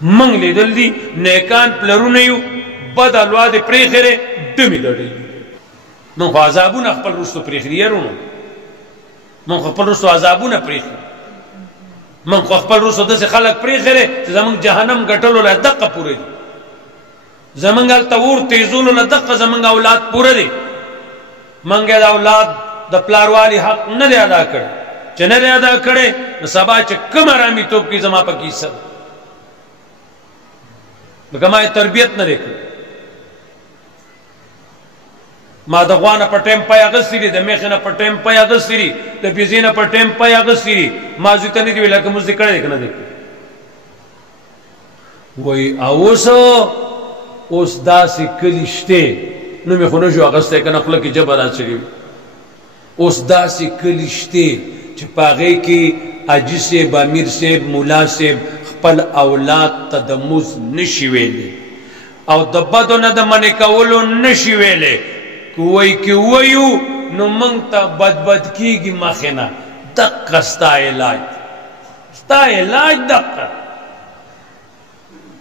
منگ لیدل دی نیکان پلرونه یو بد اولاد پریخره دمی دڑی من خو عذابون اخپل رستو پریخری یرونو من خو خپل رستو عذابون پریخری من خو خپل رستو دس خلق پریخره زمان جهنم گٹلو لدقا پوره دی زمان گل تور تیزولو لدقا زمان اولاد پوره دی منگه دا اولاد دا پلاروالی حق نده ادا کرده چه نده ادا کرده نصابا چه کم آرامی توب کی زمان پا کیسا بکمای تربیت نده کرده ما دا غوانا پر ٹیم پای اغسطی دی دا میخینا پر ٹیم پای اغسطی دی دا پیزینا پر ٹیم پای اغسطی دی ما زیتا نیدی وی لکه مزدی کرده کنه دی وی اوس داسی کلیشتے نو می خونشو اغسطی کنه خلقی جبران چلی اوس داسی کلیشتے چه پاغی کی عجی سیب امیر سیب مولا سیب خپل اولاد تا دموز نشی ویلے او دبادو نا دا منی کولو نشی ویلے کوئی کی ویو نو منگ تا بد کی گی مخینا دقا ستا علاج دقا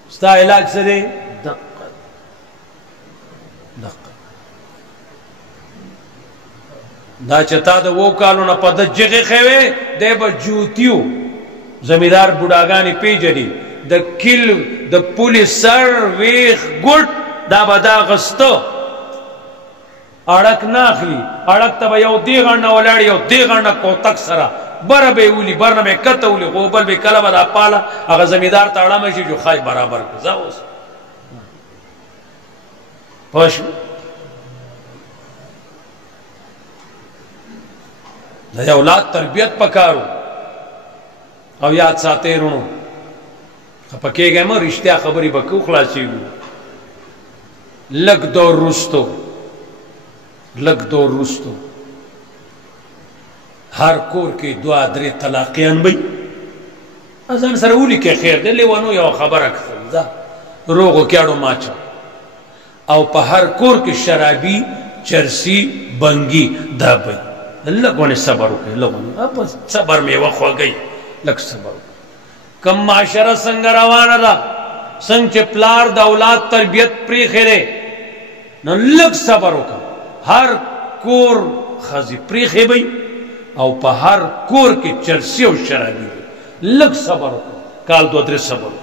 ستا علاج سرے دقا دا چتا دا وہ کالو نا پا دا جغی خیوے دے با جوتیو زمیدار بڑاگانی پی جدی دا کل دا پولی سر ویخ گوٹ دا با دا غستو اڑک ناخلی اڑک تبا یو دیغن ولاڑی یو دیغن کو تک سرا بر بے اولی برن بے کت اولی غوبل بے کلب دا پالا اگر زمیدار تا اڑا مشی جو خواہ برابر کزا ہوس پاشو دا اولاد تربیت پکارو او یاد ساتے رونو پکے گئے مو رشتہ خبری بکو خلاصی گو لگ دور رستو ہر کور کی دعا درے طلاقیان بھئی ازان سر اولی کے خیر دے لیوانو یا خبر اکثر دا روغو کیاڑو ماچا او پا ہر کور کی شرابی چرسی بنگی دا بھئی لگونے صبر ہو گئی لگونے صبر میں وقوع گئی لگ صبر ہو گئی کم معاشرہ سنگ روانا دا سنگ چے پلار دا اولاد تربیت پری خیرے نو لگ صبر ہو گئی ہر کور خزی پریخے بھئی او پا ہر کور کی چرسی و شرابی بھئی لگ صبر ہو کال دو در صبر ہو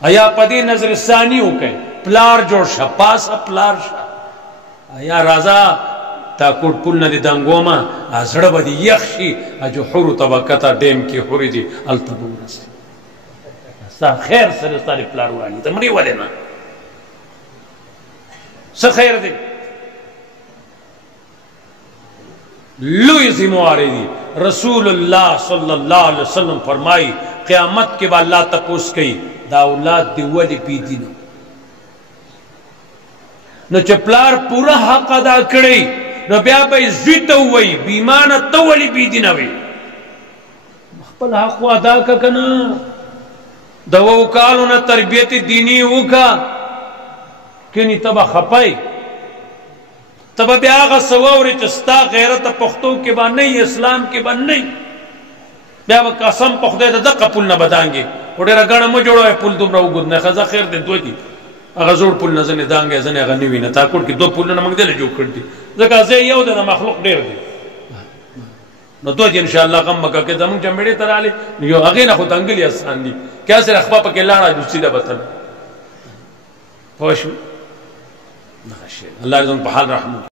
ایا پدی نظر ثانی ہو کہیں پلار جوڑ شا پاسا پلار شا ایا رازا تا کوٹ پل ندی دنگو ما ازڑ با دی یخشی اجو حرو طبقتا ڈیم کی حری دی التبو نسی ستا خیر سرستاری پلار وانی تا منی والے نا سخیر دی لوی زمواری دی رسول اللہ صلی اللہ علیہ وسلم فرمائی قیامت کے بعد اللہ تپوس کئی دا اولاد دی ولی بی دینو نو چپلار پورا حق ادا کڑی نو بیا بای زویتو وی بیمانا تو ولی بی دینوی مخبل حق ادا کنا دا وکالو نا تربیت دینی وکا کنی تبا خپائی تبا بیا آغا سواوری چستا غیرت پختو کے با نہیں اسلام کے با نہیں بیا با قسم پختے دا دقا پل نبدانگی وڑی را گانا مو جوڑو ہے پل دوم راو گود نخزا خیر دن دو دی اغا زور پل نزن دانگی زن اغا نوی نا تاکوڑ کی دو پل نمانگ دل جو کردی زکا زی یو دا مخلوق دیر دی نو دو دی انشاءاللہ غم مکا کہ زمان جمعیڑی ترالی یو اغینا خود انگلی اسان دی کیا سر اخبا پا کلانا جوسی دا بطن پوشو اللہ رضا پا حال رحمت